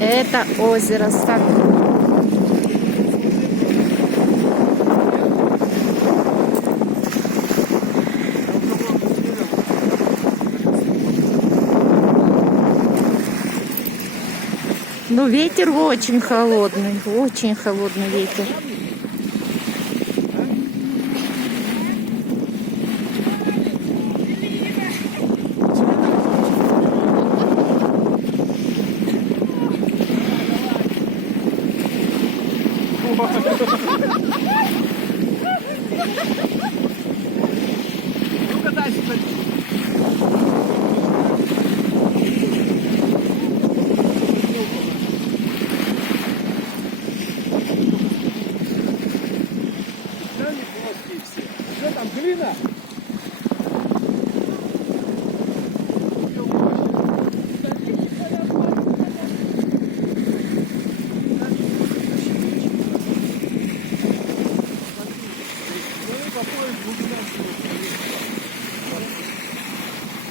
Это озеро Стак. Ну, ветер очень холодный ветер. Ну-ка, дальше. Они плоские все. Что там, глина? По пояс глубина.